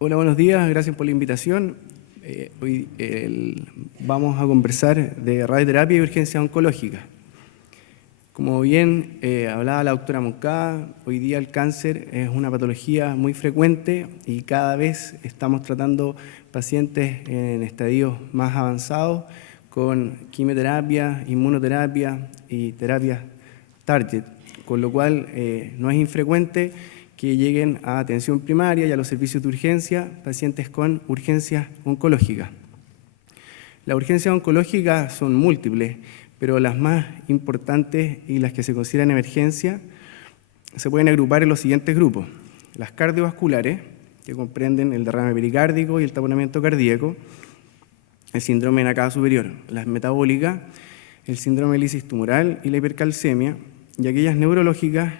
Hola, buenos días, gracias por la invitación. Hoy vamos a conversar de radioterapia y urgencia oncológica. Como bien hablaba la doctora Moncada, hoy día el cáncer es una patología muy frecuente y cada vez estamos tratando pacientes en estadios más avanzados con quimioterapia, inmunoterapia y terapias target, con lo cual no es infrecuente que lleguen a atención primaria y a los servicios de urgencia pacientes con urgencias oncológicas. Las urgencias oncológicas son múltiples, pero las más importantes y las que se consideran emergencia se pueden agrupar en los siguientes grupos. Las cardiovasculares, que comprenden el derrame pericárdico y el taponamiento cardíaco, el síndrome de Nakada superior, las metabólicas, el síndrome de lisis tumoral y la hipercalcemia, y aquellas neurológicas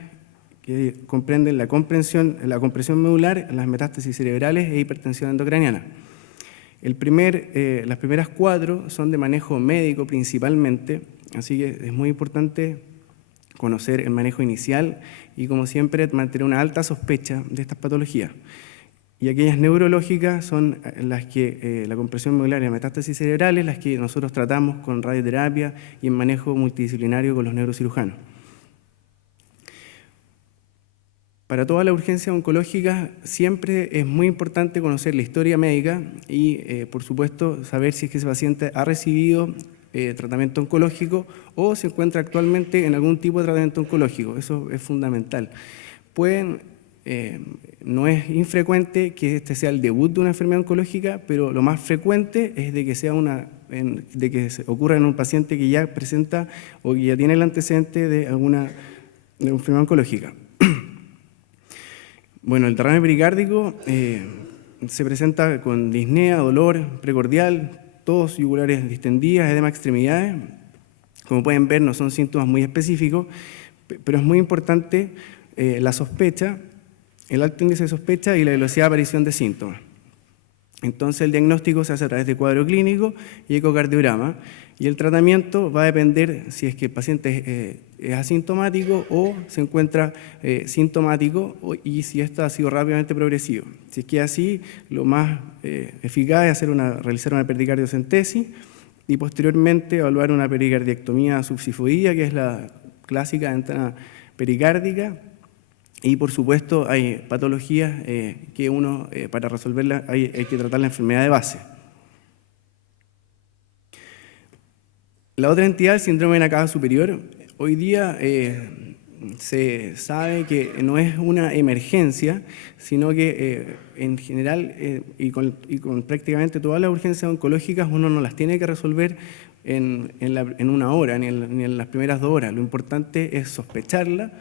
que comprenden la compresión medular, las metástasis cerebrales e hipertensión endocraniana. Las primeras 4 son de manejo médico principalmente, así que es muy importante conocer el manejo inicial y, como siempre, mantener una alta sospecha de estas patologías. Y aquellas neurológicas son las que, la compresión medular y las metástasis cerebrales, las que nosotros tratamos con radioterapia y en manejo multidisciplinario con los neurocirujanos. Para toda la urgencia oncológica siempre es muy importante conocer la historia médica y, por supuesto, saber si es que ese paciente ha recibido tratamiento oncológico o se encuentra actualmente en algún tipo de tratamiento oncológico. Eso es fundamental. No es infrecuente que este sea el debut de una enfermedad oncológica, pero lo más frecuente es de que ocurra en un paciente que ya presenta o que ya tiene el antecedente de una enfermedad oncológica. Bueno, el derrame pericárdico se presenta con disnea, dolor precordial, tos yugulares distendidas, edema extremidades. Como pueden ver, no son síntomas muy específicos, pero es muy importante la sospecha, el alto índice de sospecha y la velocidad de aparición de síntomas. Entonces el diagnóstico se hace a través de cuadro clínico y ecocardiograma, y el tratamiento va a depender si es que el paciente es asintomático o se encuentra sintomático y si esto ha sido rápidamente progresivo. Si es que es así, lo más eficaz es realizar una pericardiocentesis y posteriormente evaluar una pericardiectomía subsifoidea, que es la clásica ventana pericárdica. Y por supuesto hay patologías que para resolverlas hay que tratar la enfermedad de base. La otra entidad, el síndrome de Nakada superior, hoy día se sabe que no es una emergencia, sino que en general y con prácticamente todas las urgencias oncológicas uno no las tiene que resolver en una hora ni en las primeras 2 horas. Lo importante es sospecharla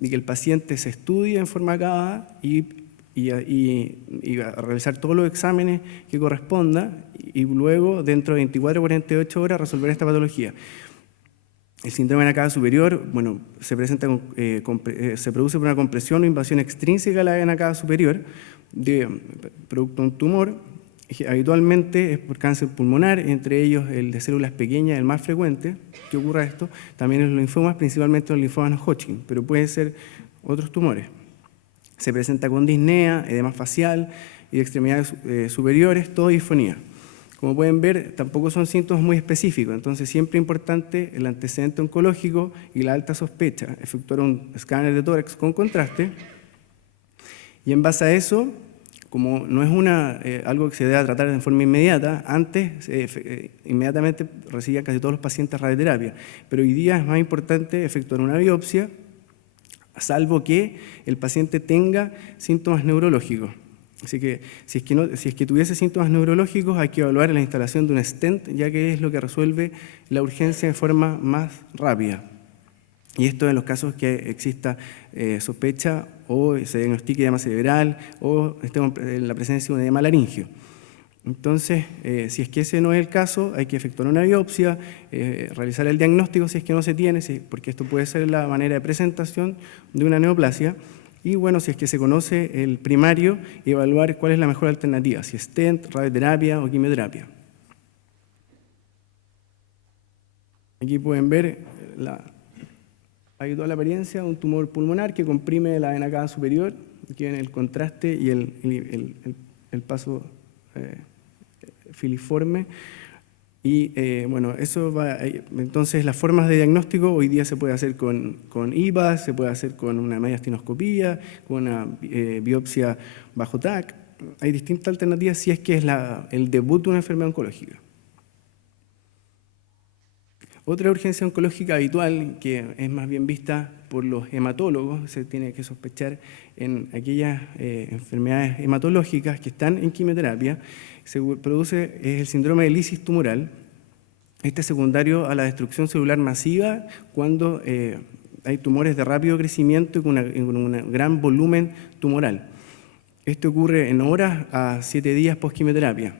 y que el paciente se estudie en forma acabada y a realizar todos los exámenes que corresponda y luego, dentro de 24 o 48 horas, resolver esta patología. El síndrome de Nakada superior, bueno, se produce por una compresión o invasión extrínseca a la Nakada superior producto de un tumor. Habitualmente es por cáncer pulmonar, entre ellos el de células pequeñas, el más frecuente que ocurra esto. También en los linfomas, principalmente los linfomas no Hodgkin, pero pueden ser otros tumores. Se presenta con disnea, edema facial y de extremidades superiores, todo disfonía. Como pueden ver, tampoco son síntomas muy específicos, entonces siempre es importante el antecedente oncológico y la alta sospecha, efectuar un escáner de tórax con contraste, y en base a eso, como no es algo que se deba tratar de forma inmediata, antes inmediatamente recibían casi todos los pacientes radioterapia, pero hoy día es más importante efectuar una biopsia, salvo que el paciente tenga síntomas neurológicos. Así que si es que tuviese síntomas neurológicos, hay que evaluar la instalación de un stent, ya que es lo que resuelve la urgencia de forma más rápida. Y esto en los casos que exista sospecha o se diagnostique edema cerebral o esté en la presencia de un edema laringio. Entonces, si es que ese no es el caso, hay que efectuar una biopsia, realizar el diagnóstico si es que no se tiene, porque esto puede ser la manera de presentación de una neoplasia. Y bueno, si es que se conoce el primario, evaluar cuál es la mejor alternativa, si es stent, radioterapia o quimioterapia. Aquí pueden ver toda la apariencia de un tumor pulmonar que comprime la vena cava superior. Aquí ven el contraste y el el paso filiforme. Y bueno, eso va, entonces las formas de diagnóstico hoy día se puede hacer con IVA, se puede hacer con una mediastinoscopía, con una biopsia bajo TAC. Hay distintas alternativas si es que es el debut de una enfermedad oncológica. Otra urgencia oncológica habitual, que es más bien vista por los hematólogos, se tiene que sospechar en aquellas enfermedades hematológicas que están en quimioterapia, se produce es el síndrome de lisis tumoral. Este es secundario a la destrucción celular masiva cuando hay tumores de rápido crecimiento y con un gran volumen tumoral. Esto ocurre en horas a 7 días post-quimioterapia.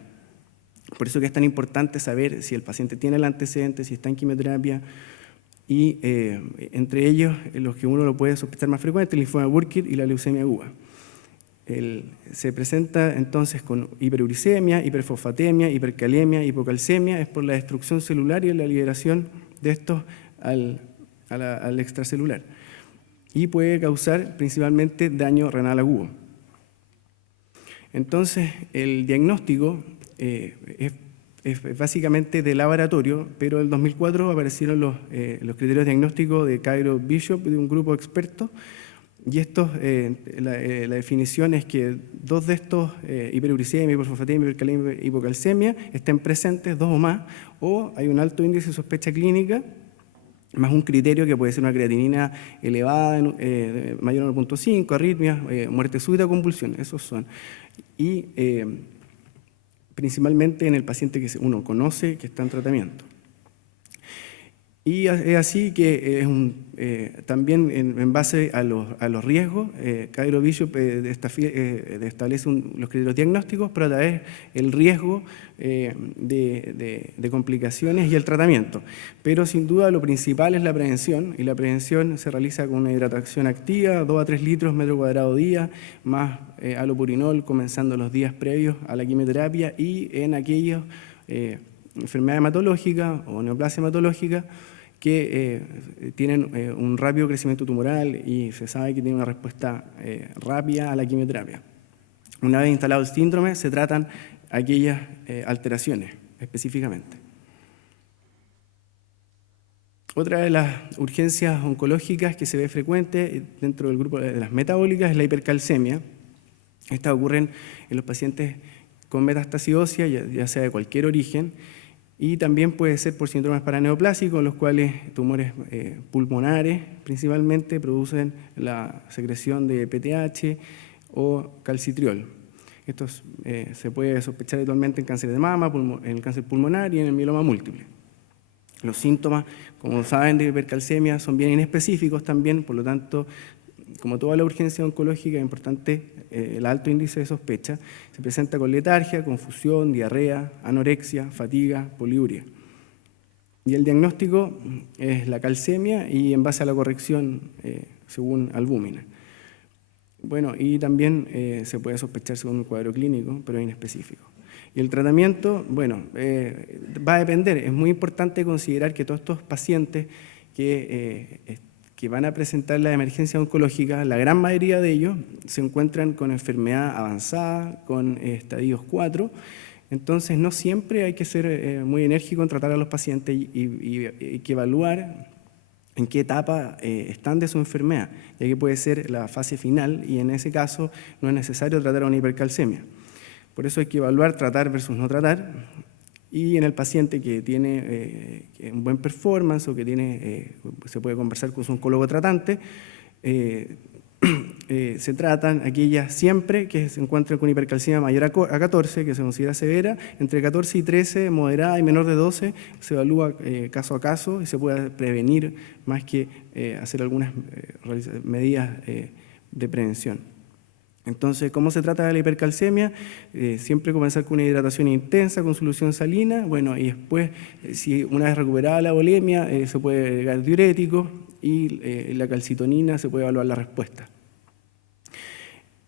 Por eso que es tan importante saber si el paciente tiene el antecedente, si está en quimioterapia, y entre ellos, los que uno lo puede sospechar más frecuente, el linfoma de Burkitt y la leucemia aguda. Se presenta entonces con hiperuricemia, hiperfosfatemia, hipercalemia, hipocalcemia, es por la destrucción celular y la liberación de estos al extracelular. Y puede causar principalmente daño renal agudo. Entonces, el diagnóstico es básicamente de laboratorio, pero en el 2004 aparecieron los criterios diagnósticos de Cairo Bishop, de un grupo de expertos, y estos, la definición es que dos de estos, hiperuricemia, hiperfosfatemia, hipercalemia, hipocalcemia, estén presentes, dos o más, o hay un alto índice de sospecha clínica, más un criterio que puede ser una creatinina elevada, mayor a 1.5, arritmias, muerte súbita, convulsiones, esos son. Y principalmente en el paciente que uno conoce que está en tratamiento. Y es así que también en base a los riesgos, Cairo Bishop establece los criterios diagnósticos, pero a través del riesgo de complicaciones y el tratamiento. Pero sin duda lo principal es la prevención, y la prevención se realiza con una hidratación activa, 2 a 3 litros metro cuadrado día, más alopurinol comenzando los días previos a la quimioterapia, y en aquellos enfermedades hematológicas o neoplasia hematológica que tienen un rápido crecimiento tumoral y se sabe que tienen una respuesta rápida a la quimioterapia. Una vez instalado el síndrome, se tratan aquellas alteraciones específicamente. Otra de las urgencias oncológicas que se ve frecuente dentro del grupo de las metabólicas es la hipercalcemia. Estas ocurren en los pacientes con metástasis ósea, ya sea de cualquier origen, y también puede ser por síndromes paraneoplásicos, los cuales tumores pulmonares principalmente producen la secreción de PTH o calcitriol. Esto se puede sospechar habitualmente en cáncer de mama, en el cáncer pulmonar y en el mieloma múltiple. Los síntomas, como saben, de hipercalcemia son bien inespecíficos también, por lo tanto, como toda la urgencia oncológica, es importante el alto índice de sospecha. Se presenta con letargia, confusión, diarrea, anorexia, fatiga, poliuria. Y el diagnóstico es la calcemia y en base a la corrección según albúmina. Bueno, y también se puede sospechar según un cuadro clínico, pero es inespecífico. Y el tratamiento, bueno, va a depender. Es muy importante considerar que todos estos pacientes que van a presentar la emergencia oncológica, la gran mayoría de ellos se encuentran con enfermedad avanzada, con estadios 4, entonces no siempre hay que ser muy enérgico en tratar a los pacientes y que evaluar en qué etapa están de su enfermedad, ya que puede ser la fase final y en ese caso no es necesario tratar a una hipercalcemia. Por eso hay que evaluar tratar versus no tratar. Y en el paciente que tiene un buen performance o que se puede conversar con su oncólogo tratante, se tratan aquellas siempre que se encuentran con hipercalcemia mayor a 14, que se considera severa, entre 14 y 13, moderada y menor de 12, se evalúa caso a caso y se puede prevenir más que hacer algunas medidas de prevención. Entonces, ¿cómo se trata de la hipercalcemia? Siempre comenzar con una hidratación intensa, con solución salina, bueno, y después, si una vez recuperada la volemia, se puede agregar diuréticos y la calcitonina, se puede evaluar la respuesta.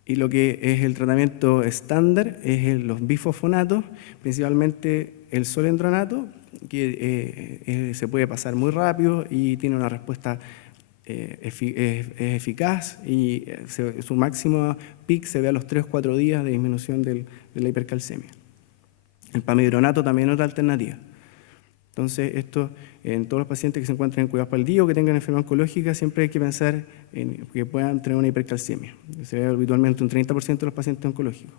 Y lo que es el tratamiento estándar es los bifosfonatos, principalmente el solendronato, que se puede pasar muy rápido y tiene una respuesta es eficaz y su máximo pic se ve a los 3 o 4 días de disminución de la hipercalcemia. El pamidronato también es otra alternativa. Entonces, esto en todos los pacientes que se encuentran en cuidados paliativos o que tengan enfermedad oncológica, siempre hay que pensar en que puedan tener una hipercalcemia. Se ve habitualmente un 30% de los pacientes oncológicos.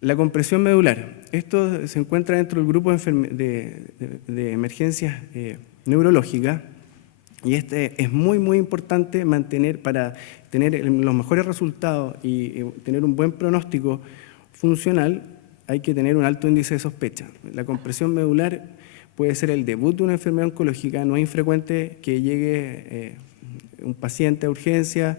La compresión medular. Esto se encuentra dentro del grupo de emergencias neurológicas y es muy, muy importante mantener, para tener los mejores resultados y tener un buen pronóstico funcional, hay que tener un alto índice de sospecha. La compresión medular puede ser el debut de una enfermedad oncológica. No es infrecuente que llegue un paciente a urgencia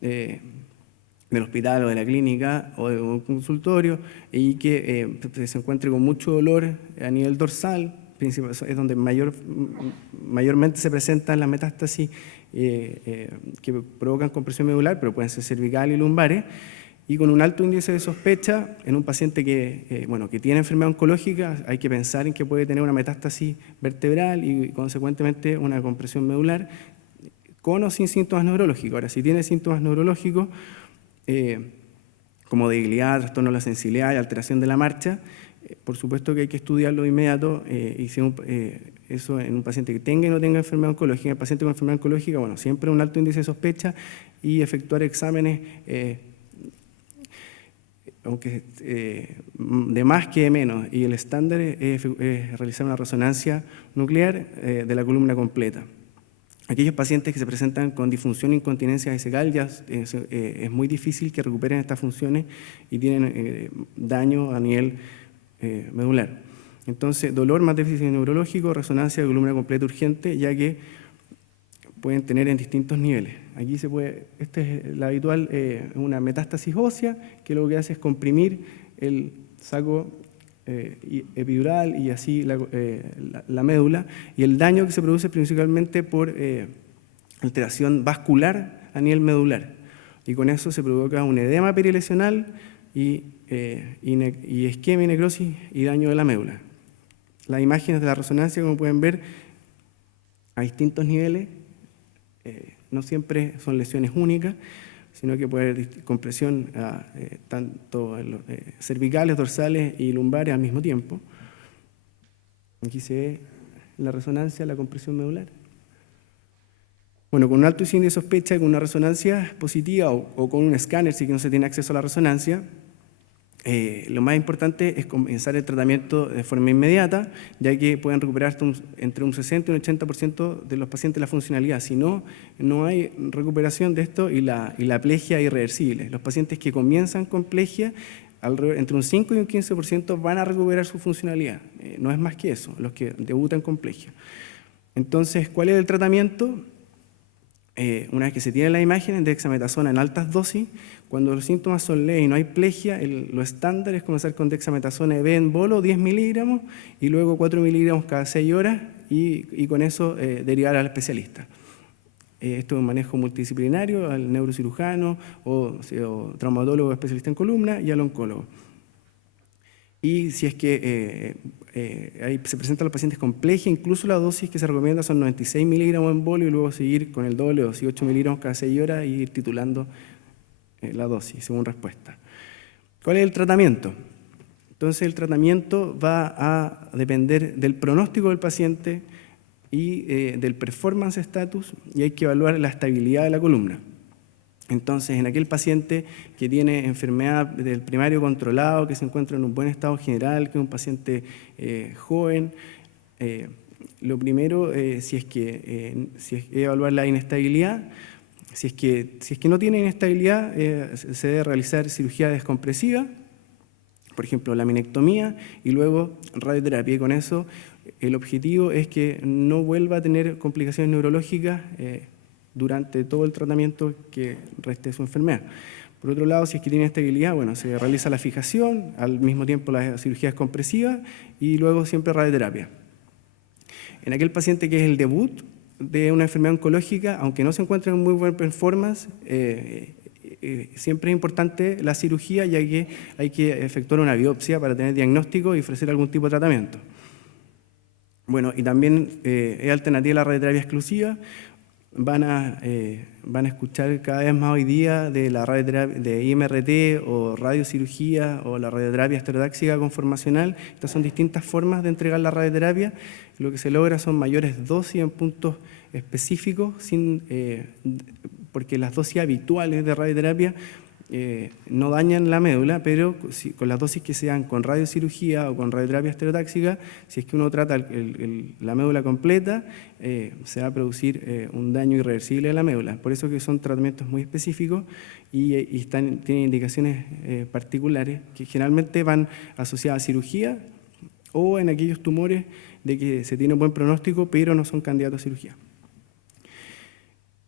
del hospital o de la clínica o de un consultorio y que se encuentre con mucho dolor a nivel dorsal, es donde mayormente se presentan las metástasis que provocan compresión medular, pero pueden ser cervical y lumbares, y con un alto índice de sospecha en un paciente que tiene enfermedad oncológica. Hay que pensar en que puede tener una metástasis vertebral y consecuentemente una compresión medular con o sin síntomas neurológicos. Ahora, si tiene síntomas neurológicos como debilidad, trastorno de la sensibilidad y alteración de la marcha, por supuesto que hay que estudiarlo de inmediato eso en un paciente que tenga y no tenga enfermedad oncológica. En el paciente con enfermedad oncológica, siempre un alto índice de sospecha y efectuar exámenes aunque de más que de menos, y el estándar es realizar una resonancia nuclear de la columna completa. Aquellos pacientes que se presentan con disfunción e incontinencia vesical, ya es muy difícil que recuperen estas funciones y tienen daño a nivel medular. Entonces, dolor más déficit neurológico, resonancia de columna completa urgente, ya que pueden tener en distintos niveles. Aquí esta es la habitual, una metástasis ósea, que lo que hace es comprimir el saco epidural y así la médula, y el daño que se produce principalmente por alteración vascular a nivel medular. Y con eso se provoca un edema perilesional y isquemia y necrosis y daño de la médula. Las imágenes de la resonancia, como pueden ver, a distintos niveles, no siempre son lesiones únicas, sino que puede haber compresión tanto cervicales, dorsales y lumbares al mismo tiempo. Aquí se ve la resonancia, la compresión medular. Con un alto índice de sospecha y con una resonancia positiva o con un escáner, si no se tiene acceso a la resonancia, lo más importante es comenzar el tratamiento de forma inmediata, ya que pueden recuperar entre un 60 y un 80% de los pacientes la funcionalidad. Si no, no hay recuperación de esto y la plegia es irreversible. Los pacientes que comienzan con plegia, entre un 5 y un 15% van a recuperar su funcionalidad. No es más que eso, los que debutan con plegia. Entonces, ¿cuál es el tratamiento? Una vez que se tiene la imagen de dexametasona en altas dosis, cuando los síntomas son leves y no hay plegia, lo estándar es comenzar con dexametasona EB en bolo, 10 miligramos, y luego 4 miligramos cada 6 horas, y con eso derivar al especialista. Esto es un manejo multidisciplinario, al neurocirujano o traumatólogo especialista en columna y al oncólogo. Y si es que ahí se presentan los pacientes con plegia, incluso la dosis que se recomienda son 96 miligramos en bolo y luego seguir con el doble, 8 miligramos cada 6 horas y ir titulando la dosis según respuesta. ¿Cuál es el tratamiento? Entonces el tratamiento va a depender del pronóstico del paciente y del performance status, y hay que evaluar la estabilidad de la columna. Entonces, en aquel paciente que tiene enfermedad del primario controlado, que se encuentra en un buen estado general, que es un paciente joven, lo primero si es evaluar la inestabilidad. Si es que no tiene inestabilidad, se debe realizar cirugía descompresiva, por ejemplo, laminectomía, y luego radioterapia. Y con eso, el objetivo es que no vuelva a tener complicaciones neurológicas durante todo el tratamiento que reste de su enfermedad. Por otro lado, si es que tiene estabilidad, se realiza la fijación, al mismo tiempo la cirugía descompresiva y luego siempre radioterapia. En aquel paciente que es el debut de una enfermedad oncológica, aunque no se encuentre en muy buen performance, siempre es importante la cirugía, ya que hay que efectuar una biopsia para tener diagnóstico y ofrecer algún tipo de tratamiento. Bueno, y también es alternativa a la radioterapia exclusiva. Van a escuchar cada vez más hoy día de la radioterapia de IMRT o radiocirugía o la radioterapia estereotáxica conformacional. Estas son distintas formas de entregar la radioterapia. Lo que se logra son mayores dosis en puntos específicos, porque las dosis habituales de radioterapia no dañan la médula, pero con las dosis que se dan con radiocirugía o con radioterapia estereotáxica, si es que uno trata la médula completa, se va a producir un daño irreversible a la médula. Por eso que son tratamientos muy específicos y tienen indicaciones particulares que generalmente van asociadas a cirugía o en aquellos tumores de que se tiene un buen pronóstico, pero no son candidatos a cirugía.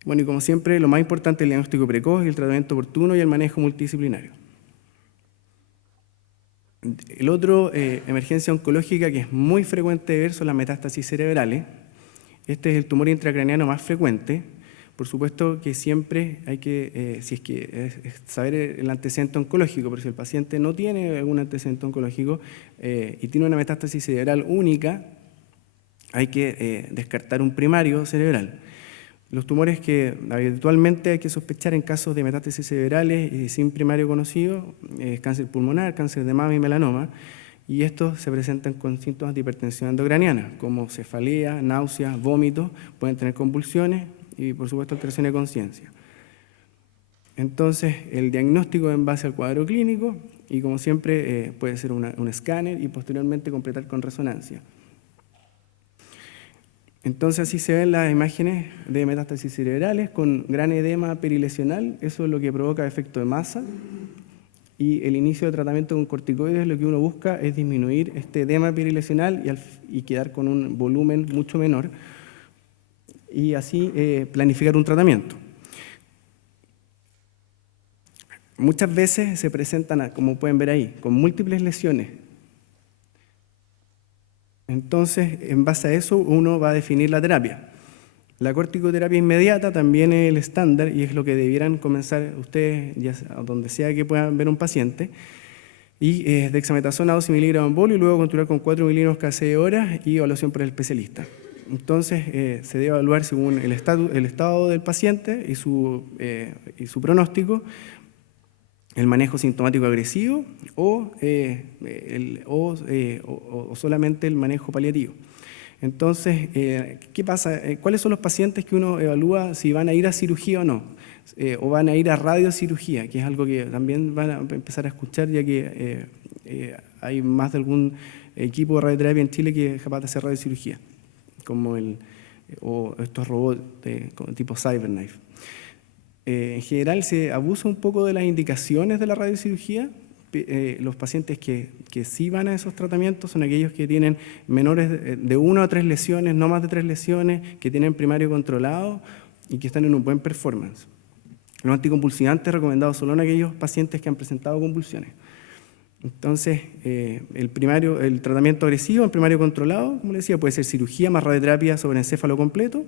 Bueno, y como siempre, lo más importante es el diagnóstico precoz, el tratamiento oportuno y el manejo multidisciplinario. El otro, emergencia oncológica que es muy frecuente de ver son las metástasis cerebrales. Este es el tumor intracraneano más frecuente. Por supuesto que siempre hay que, saber el antecedente oncológico, pero si el paciente no tiene algún antecedente oncológico y tiene una metástasis cerebral única, hay que descartar un primario cerebral. Los tumores que habitualmente hay que sospechar en casos de metástasis cerebrales y sin primario conocido es cáncer pulmonar, cáncer de mama y melanoma, y estos se presentan con síntomas de hipertensión endocraniana, como cefalea, náuseas, vómitos, pueden tener convulsiones y, por supuesto, alteración de conciencia. Entonces, el diagnóstico en base al cuadro clínico y, como siempre, puede ser un escáner y posteriormente completar con resonancia. Entonces así se ven las imágenes de metástasis cerebrales con gran edema perilesional, eso es lo que provoca efecto de masa, y el inicio de tratamiento con corticoides lo que uno busca es disminuir este edema perilesional y quedar con un volumen mucho menor, y así planificar un tratamiento. Muchas veces se presentan, como pueden ver ahí, con múltiples lesiones. Entonces, en base a eso, uno va a definir la terapia. La corticoterapia inmediata también es el estándar y es lo que debieran comenzar ustedes, ya donde sea que puedan ver un paciente. Y dexametasona 12 miligramos en bolo y luego continuar con 4 miligramos cada 6 horas y evaluación por el especialista. Entonces, se debe evaluar según el estado del paciente y su pronóstico, el manejo sintomático agresivo o solamente el manejo paliativo. Entonces, ¿qué pasa? ¿Cuáles son los pacientes que uno evalúa si van a ir a cirugía o no? O van a ir a radiocirugía, que es algo que también van a empezar a escuchar, ya que hay más de algún equipo de radioterapia en Chile que es capaz de hacer radiocirugía, como estos robots tipo CyberKnife. En general se abusa un poco de las indicaciones de la radiocirugía. Los pacientes que sí van a esos tratamientos son aquellos que tienen menores de 1 a 3 lesiones, no más de 3 lesiones, que tienen primario controlado y que están en un buen performance. Los anticonvulsivantes recomendados solo en aquellos pacientes que han presentado convulsiones. Entonces, el tratamiento agresivo, el primario controlado, como les decía, puede ser cirugía más radioterapia sobre encéfalo completo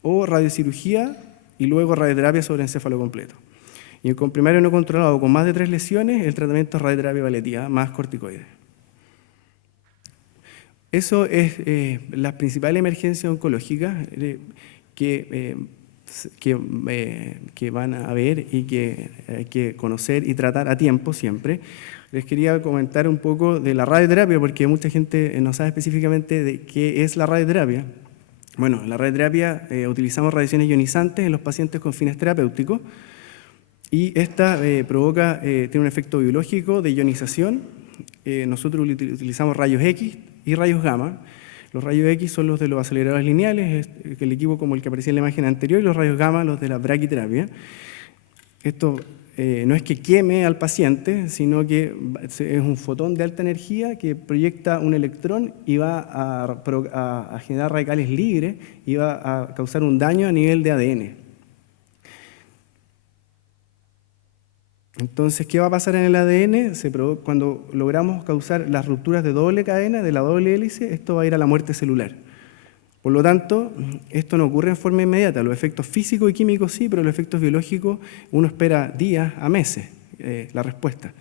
o radiocirugía y luego radioterapia sobre encéfalo completo. Y con primario no controlado con más de 3 lesiones, el tratamiento es radioterapia paliativa más corticoides. Eso es las principales emergencias oncológicas que van a haber y que hay que conocer y tratar a tiempo siempre. Les quería comentar un poco de la radioterapia, porque mucha gente no sabe específicamente de qué es la radioterapia. Bueno, en la radioterapia utilizamos radiaciones ionizantes en los pacientes con fines terapéuticos y esta tiene un efecto biológico de ionización. Nosotros utilizamos rayos X y rayos gamma. Los rayos X son los de los aceleradores lineales, el equipo como el que aparecía en la imagen anterior, y los rayos gamma los de la braquiterapia. Esto no es que queme al paciente, sino que es un fotón de alta energía que proyecta un electrón y va a generar radicales libres y va a causar un daño a nivel de ADN. Entonces, ¿qué va a pasar en el ADN? Cuando logramos causar las rupturas de doble cadena, de la doble hélice, esto va a ir a la muerte celular. Por lo tanto, esto no ocurre en forma inmediata. Los efectos físicos y químicos sí, pero los efectos biológicos uno espera días a meses la respuesta,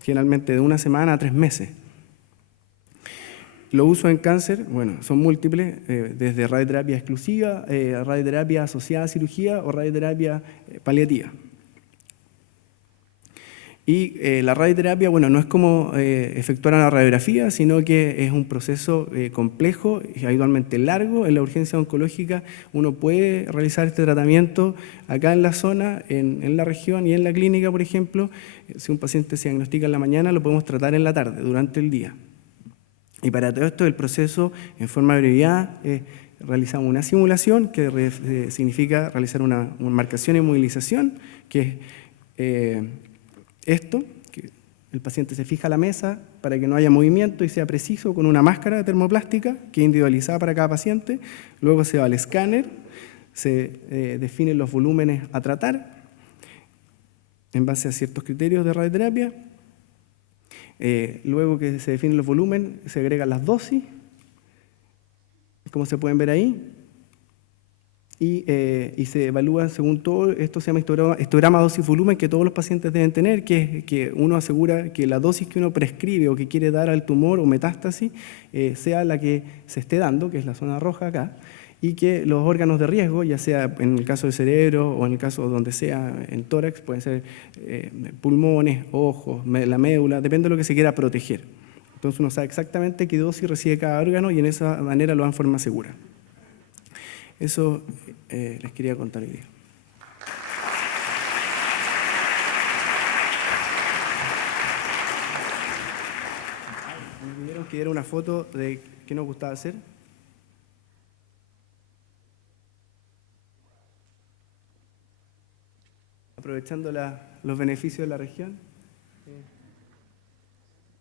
generalmente de 1 semana a 3 meses. Los usos en cáncer, bueno, son múltiples, desde radioterapia exclusiva, radioterapia asociada a cirugía o radioterapia paliativa. Y la radioterapia, bueno, no es como efectuar una radiografía, sino que es un proceso complejo y habitualmente largo. En la urgencia oncológica uno puede realizar este tratamiento acá en la zona, en la región y en la clínica, por ejemplo. Si un paciente se diagnostica en la mañana, lo podemos tratar en la tarde, durante el día. Y para todo esto, el proceso, en forma abreviada, realizamos una simulación, que significa realizar una marcación y movilización, que es esto, que el paciente se fija a la mesa para que no haya movimiento y sea preciso con una máscara termoplástica que es individualizada para cada paciente. Luego se va al escáner, se definen los volúmenes a tratar en base a ciertos criterios de radioterapia. Luego que se definen los volúmenes, se agregan las dosis, como se pueden ver ahí, y se evalúa según todo. Esto se llama histograma dosis-volumen, que todos los pacientes deben tener, que uno asegura que la dosis que uno prescribe o que quiere dar al tumor o metástasis sea la que se esté dando, que es la zona roja acá, y que los órganos de riesgo, ya sea en el caso del cerebro o en el caso donde sea en tórax, pueden ser pulmones, ojos, la médula, depende de lo que se quiera proteger. Entonces uno sabe exactamente qué dosis recibe cada órgano y en esa manera lo dan en forma segura. Eso les quería contar hoy día. Me pidieron que diera una foto de qué nos gustaba hacer. Aprovechando los beneficios de la región.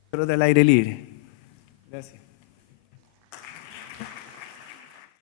Pero del aire libre. Gracias.